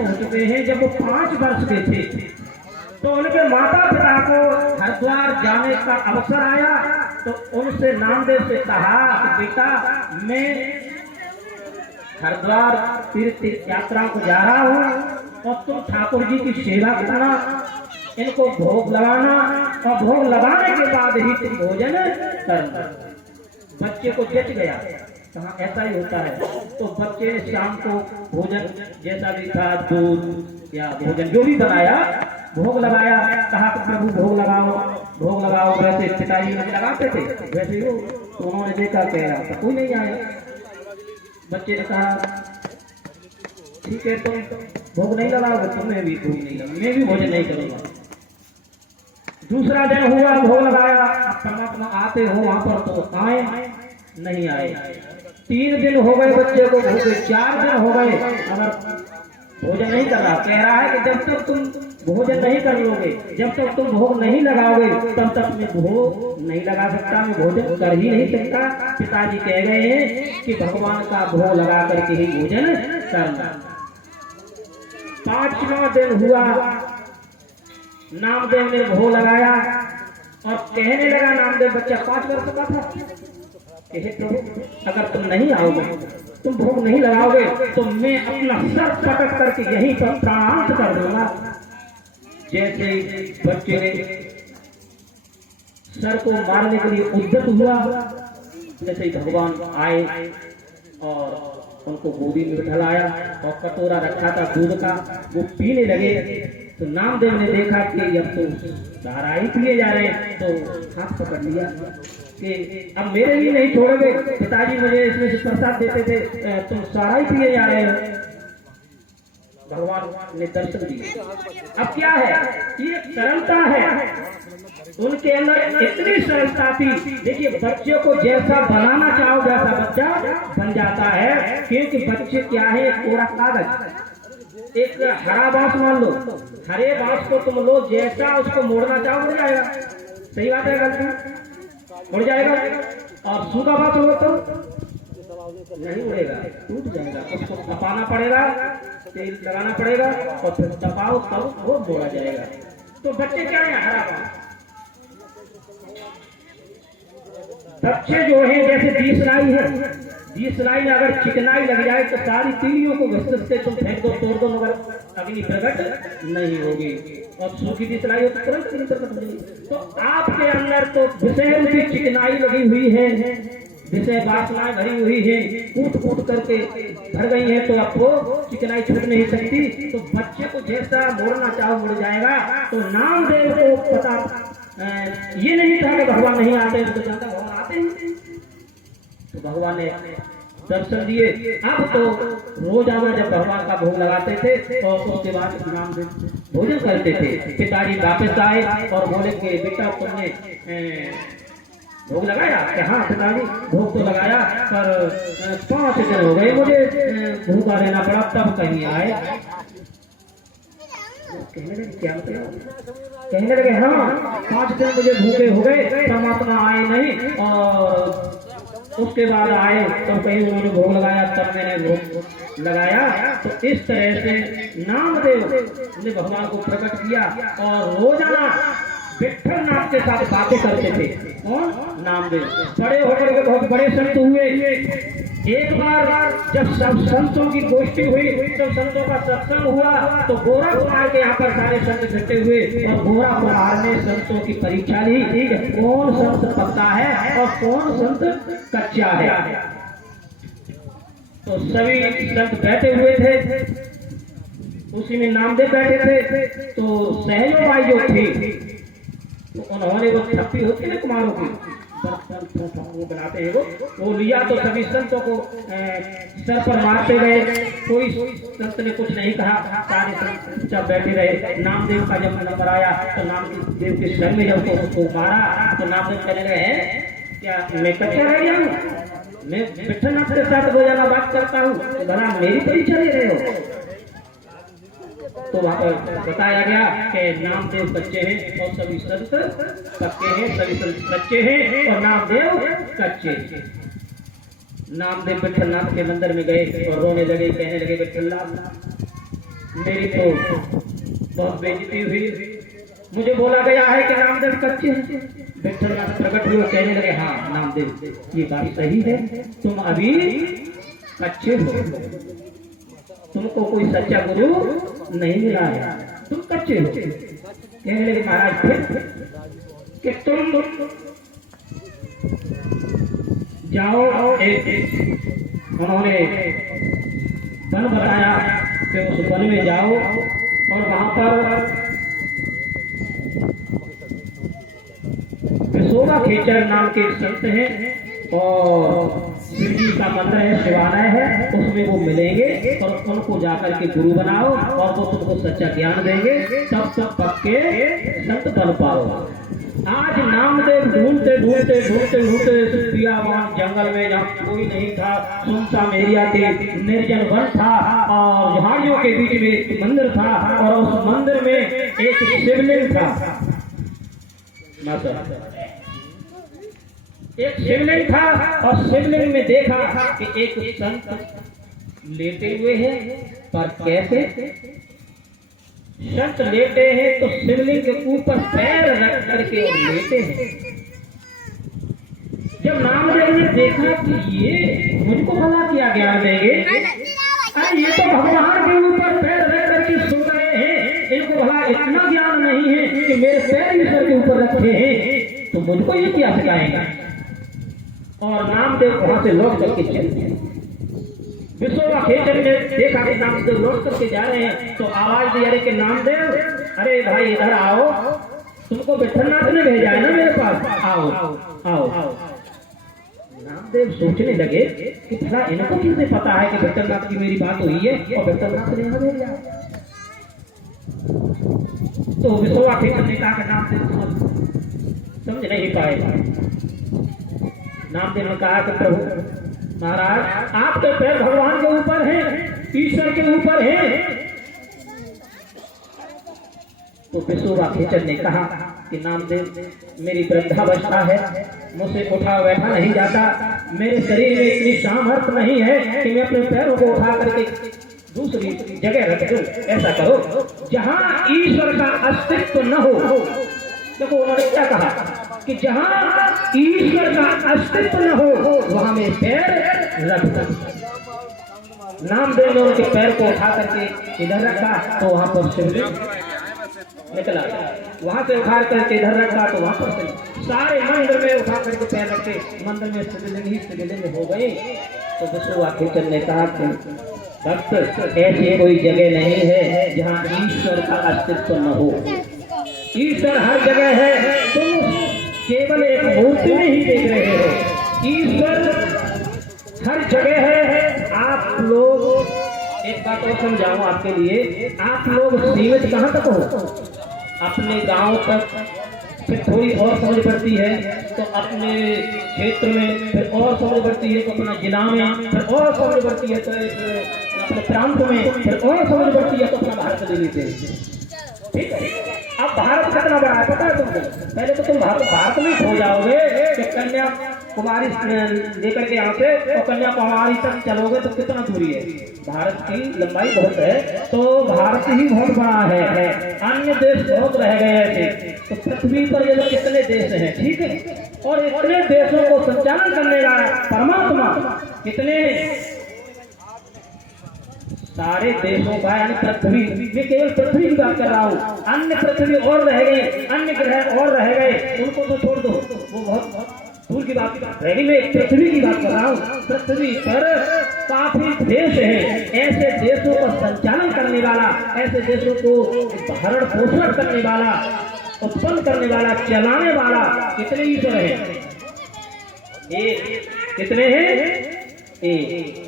हो चुके हैं। जब वो 5 वर्ष के थे तो उनके माता पिता को हरिद्वार जाने का अवसर आया, तो उनसे नामदेव से कहा कि बेटा मैं हरिद्वार तीर्थ यात्रा को जा रहा हूँ और तुम ठाकुर जी की सेवा करना, इनको भोग लगाना और भोग लगाने के बाद ही तुम भोजन करना। बच्चे को जच गया, कहा ऐसा ही होता है। तो बच्चे ने शाम को भोजन जैसा भी था, दूध या भोजन जो भी बनाया, भोग लगाया। कहा कि प्रभु भोग लगाओ, भोग लगाओ। वैसे पिताजी मुझे लगाते थे वैसे ही वो, तो उन्होंने देखा कह रहा था, कोई नहीं आया। बच्चे ने कहा ठीक है तुम भोग नहीं लगाओगे, तुम्हें भी भोग नहीं लगा, मैं भी भोजन नहीं करूंगा। दूसरा दिन हुआ, भोग लगाया। परमात्मा आते हो वहां पर तो आए नहीं आए। 3 दिन हो गए बच्चे को भूखे, 4 दिन हो गए अगर भोजन नहीं कर रहा। कह रहा है कि जब तक तुम भोजन नहीं कर लोगे, जब तक तुम भोग नहीं लगाओगे, तब तक मैं भोग नहीं लगा सकता, मैं भोजन कर ही नहीं सकता। पिताजी कह गए हैं कि भगवान का भोग लगा करके ही भोजन करना। 5वां दिन हुआ, नामदेव ने भोग लगाया और कहने लगा, नामदेव बच्चा 5 वर्ष का था, कहे प्रभु अगर तुम नहीं आओगे, तुम भोग नहीं लगाओगे, तो मैं अपना सर पटक करके यहीं पर प्राणांत कर दूंगा। जैसे बच्चे ने सर को मारने के लिए उद्यत हुआ, जैसे ही भगवान आए और उनको गोदी में बिठाया और कटोरा रखा था दूध का, वो पीने लगे। तो नामदेव ने देखा कि अब तो सारा ही पिए जा रहे हैं, तो हाथ पकड़ लिया कि अब मेरे लिए नहीं छोड़ोगे, पिताजी मुझे इसमें से प्रसाद देते थे, तुम सारा ही पिए जा रहे हो। भगवान ने दर्शन दिए। अब क्या है, ये सरलता है उनके अंदर, इतनी सरलता थी। देखिए बच्चे को जैसा बनाना चाहो वैसा बच्चा बन जाता है, क्योंकि बच्चे क्या है, कोरा कागज, एक हरा बांस मान लो, हरे बांस को तुम लो, जैसा उसको मोड़ना चाहो मुड़ जाएगा। सही बात है, गलती मुड़ जाएगा। और सूखा बांस लो तो नहीं उड़ेगा, टूट जाएगा। उसको तपाना पड़ेगा, तेल लगाना पड़ेगा और फिर तपाओ तब वो मोड़ा जाएगा। तो बच्चे क्या है, हरा बांस। बच्चे जो है जैसे बीसलाई है, बीसलाई में अगर चिकनाई लग जाए तो सारी तीलियों को घसते तुम फेंक दो, तोड़ दो, मगर अग्नि प्रकट नहीं होगी। और सूखी बीसलाई हो तो तुरंत अग्नि प्रकट हो जाएगी। तो आपके अंदर तो विषय रूपी चिकनाई लगी हुई है, विषय वासनाएं भरी हुई है, कूट कूट करके भर गई है, तो आपको चिकनाई छूट नहीं सकती। तो बच्चे को जैसा मोड़ना चाहो मुड़ जाएगा। तो नामदेव को पता ये नहीं था कि भगवान नहीं आते, तो जानता भगवान आते हैं। तो भगवान ने दर्शन दिए। अब तो रोजाना जब भगवान का भोग लगाते थे और उसके बाद नामदेव भोजन करते थे। पिताजी वापस आए और बोले कि बेटा तुमने भोग लगाया? कि हाँ पिताजी भोग तो लगाया, पर 5 दिन हो गए मुझे भूखा रहना पड़ा, तब कहीं आए। कहने लगे क्या मतलब? कहने लगे हाँ 5 दिन मुझे भूखे हो गए, परमात्मा आए नहीं, और उसके बाद आए तो कहीं उन्होंने भोग लगाया, तब मैंने भोग लगाया। तो इस तरह से नामदेव ने भगवान को प्रकट किया और रोजाना विठल नाथ के साथ बातें करते थे। कौन? नामदेव। बड़े होकर के बहुत बड़े संत हुए। एक बार जब सब संतों की गोष्ठी हुई, जब संतों का सत्संग हुआ, तो गोरा कुमार के यहाँ पर सारे संत इकट्ठे हुए और गोरा कुमार ने संतों की परीक्षा ली, ठीक है, कौन संत पक्का है और कौन संत कच्चा है। तो सभी संत बैठे हुए थे, उसी में नामदेव बैठे थे। तो सहजो बाई जो थी, तो उन्होंने वो थप्पी होती है ना कुमारों की, वो बनाते हैं, वो लिया। तो सभी संतों को सर पर मारते गए, कोई संत ने कुछ नहीं कहा, सारे संत जब बैठे रहे। नामदेव का जब नंबर आया तो नामदेव के सर में जब उसको मारा, तो नामदेव कहने लगे हैं क्या मैं कच्चा रह गया हूँ? मैं विठलनाथ के साथ रोजाना बात करता हूँ, तो भला मेरी परीक्षा ले रहे हो? तो वहां पर बताया गया कि नामदेव बच्चे हैं और सभी संत पक्के हैं, सभी संत बच्चे हैं और नामदेव कच्चे। नामदेव विठलनाथ के मंदिर में गए और रोने लगे, कहने लगे विठलनाथ तेरी तो बहुत बेइज्जती हुई। मुझे बोला गया है कि नामदेव कच्चे हैं। विठलनाथ प्रकट हुए, कहने लगे हाँ नामदेव ये बात सही है, तुम अभी कच्चे हो, तुमको कोई सच्चा गुरु नहीं मिला है, तुम कच्चे हो। कहने लगे महाराज फिर कि तुम जाओ, उन्होंने वन बताया कि उस वन में जाओ और वहां पर विशोबा खेचर नाम के एक संत हैं और शिव जी का मंदिर है, शिवालय है, उसमें वो मिलेंगे और उनको जाकर के गुरु बनाओ और वो तुमको सच्चा ज्ञान देंगे, तब तक पक्के संत बन पाओ। आज नामदेव ढूंढते ढूंढते ढूंढते ढूंढते बियाबान जंगल में जहाँ कोई नहीं था, सुनसान एरिया थी, निर्जन वन था और झाड़ियों के बीच में एक मंदिर था और उस मंदिर में एक शिवलिंग था। एक शिवलिंग था और शिवलिंग में देखा कि एक संत लेटे हुए हैं, पर कैसे संत लेटे हैं तो शिवलिंग के ऊपर पैर रख करके लेटे हैं। जब नामदेव ने देखा कि ये मुझको भला क्या ज्ञान देंगे, अरे ये तो भगवान के ऊपर पैर रख करके सो गए हैं, इनको भला इतना ज्ञान नहीं है कि मेरे पैर ईश्वर के ऊपर रखे हैं, तो मुझको ये क्या सिखाएंगे। और नामदेव वहां से लौट करके चले गए। विशोबा खेचर ने देखा कि नामदेव लौट करके जा रहे हैं तो आवाज दी, अरे कि नामदेव, अरे भाई इधर आओ, तुमको विठलनाथ ने भेजा है ना मेरे पास, आओ आओ। नामदेव सोचने लगे कि भला इनको किसने पता है कि विठलनाथ की मेरी बात हुई है और विठलनाथ ने यहाँ भेजा। तो विशोबा खेचर ने कहा कि नामदेव समझ नहीं पाएगा। नामदेव ने कहा कि प्रभु महाराज आपके पैर भगवान के ऊपर हैं, ईश्वर के ऊपर हैं। तो विशोबा खेचर ने कहा कि नामदेव मेरी वृद्धावस्था है, मुझसे उठा बैठा नहीं जाता, मेरे शरीर में इतनी सामर्थ्य नहीं है कि मैं अपने पैरों को उठा करके दूसरी जगह रख दूं। ऐसा करो जहां ईश्वर का अस्तित्व न हो, देखो उन्होंने क्या कहा कि जहां ईश्वर का अस्तित्व न हो वहां में पैर रख दो। नामदेव ने उनके पैर को उठा करके इधर रखा तो वहां पर शिवलिंग निकला, वहां से उठा करके इधर रखा तो वहां पर सारे मंदिर में उठा करके पैर रखे, मंदिर में शिवलिंग ही शिवलिंग हो गई। तो विशोबा खेचर ने कहा कि भक्त ऐसी कोई जगह नहीं है जहां ईश्वर का अस्तित्व न हो, ईश्वर हर जगह है, तुम केवल एक मूर्ति में ही देख रहे हो, ईश्वर हर जगह है। आप लोग एक बात और समझाऊं आपके लिए, आप लोग सीमित कहां तक हो, अपने गांव तक, फिर थोड़ी और समझ पड़ती है तो अपने क्षेत्र में, फिर और समझ पड़ती है तो अपना जिला में, फिर और समझ पड़ती है तो अपने प्रांत में, फिर और समझ पड़ती है तो अपना भारत ले लेते हैं। ठीक है, अब भारत कितना बड़ा है पता है तुमको? पहले तो तुम भारत में खो जाओगे कि कन्याकुमारी लेकर के यहाँ से और कन्याकुमारी तक चलोगे तो कितना दूरी है, भारत की लंबाई बहुत है, तो भारत ही बहुत बड़ा है, अन्य देश बहुत रह गए ऐसे। तो पृथ्वी पर ये लोग कितने देश हैं, ठीक है, और इतने देशों को संचालन करने वाला परमात्मा कितने सारे देशों का, यानी पृथ्वी, मैं केवल पृथ्वी की बात कर रहा हूँ, अन्य पृथ्वी और रह गए, अन्य ग्रह और रह गए, उनको तो छोड़ दो, वो बहुत दूर की बात रह गई। मैं पृथ्वी की बात कर रहा हूँ, पृथ्वी पर काफी देश हैं, ऐसे देशों का संचालन करने वाला, ऐसे देशों को भरण पोषण करने वाला, उत्पन्न करने वाला, चलाने वाला कितने ईश्वर हैं? एक। कितने हैं? एक।